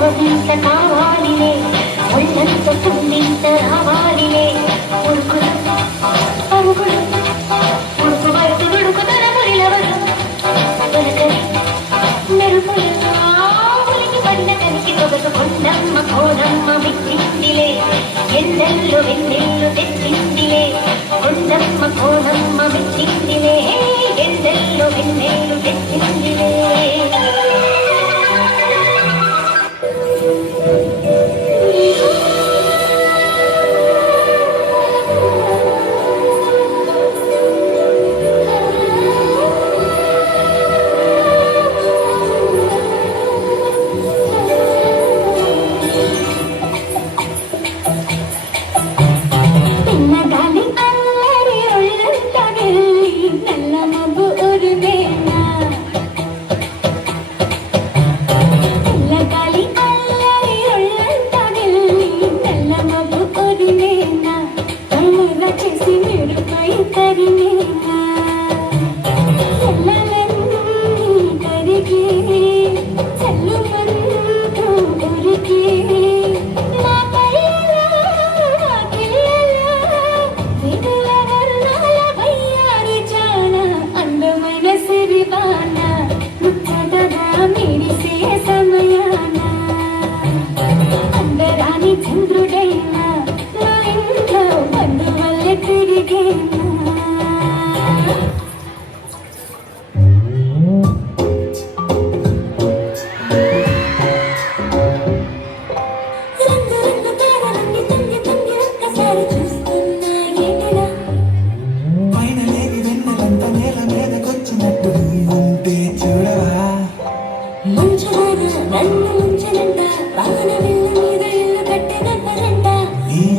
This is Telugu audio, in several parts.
కవింత కావాలిలే ఒళ్ళంత తుమ్మింత రావాలిలే ఉరుకులు పరుగులు ఉరుకు వరకు దుడుకు తన మురిలవరు తొలకరి మెరుపులు ఉలికి పడిన కలికి తొగసు కొండమ్మ కోడమ్మ మిట్టిందిలే ఎన్నెల్లు వెన్నెల్లు తెచ్చిందిలే కొండమ్మ కోడమ్మ మిట్టిందిలే ఎన్నెల్లు వెన్నెల్లు తెచ్చిందిలే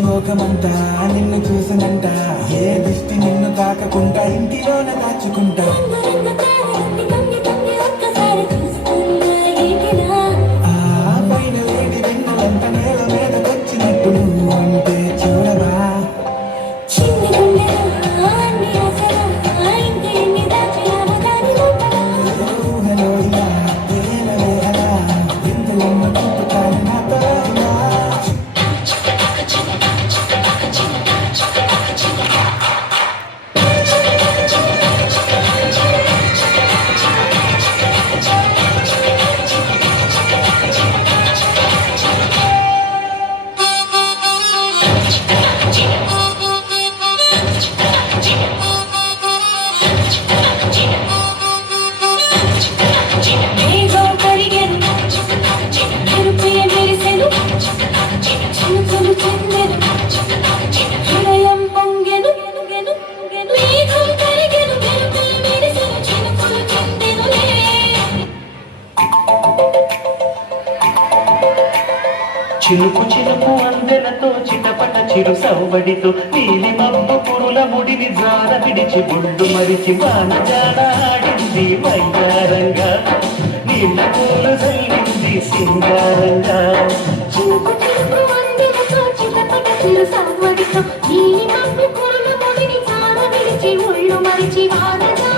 లోకమంతా నిన్ను చూసనంట ఏ దృష్టి నిన్ను తాకకుండా ఇంటిలోన దాచుకుంటా ఆ పైన లేని వెన్నెలంత నేల మీదకొచ్చినట్టు నువ్వు అంటే చూడవా చిలుకు చిలుకు అందెలతో చిటపట చిరు సౌబడితో నీలి మబ్బు పురుల ముడిని జార విడిచి గుండు మరిచి వానజాన ఆడింది వైకారంగా నీళ్ళ పూలు చల్లింది సింగారంగా చిలుకు చిలుకు అందెలతో చిటపట చిరు సౌబడితో నీలి మబ్బు పురుల ముడిని జార విడిచి గుండు మరిచి వానజాన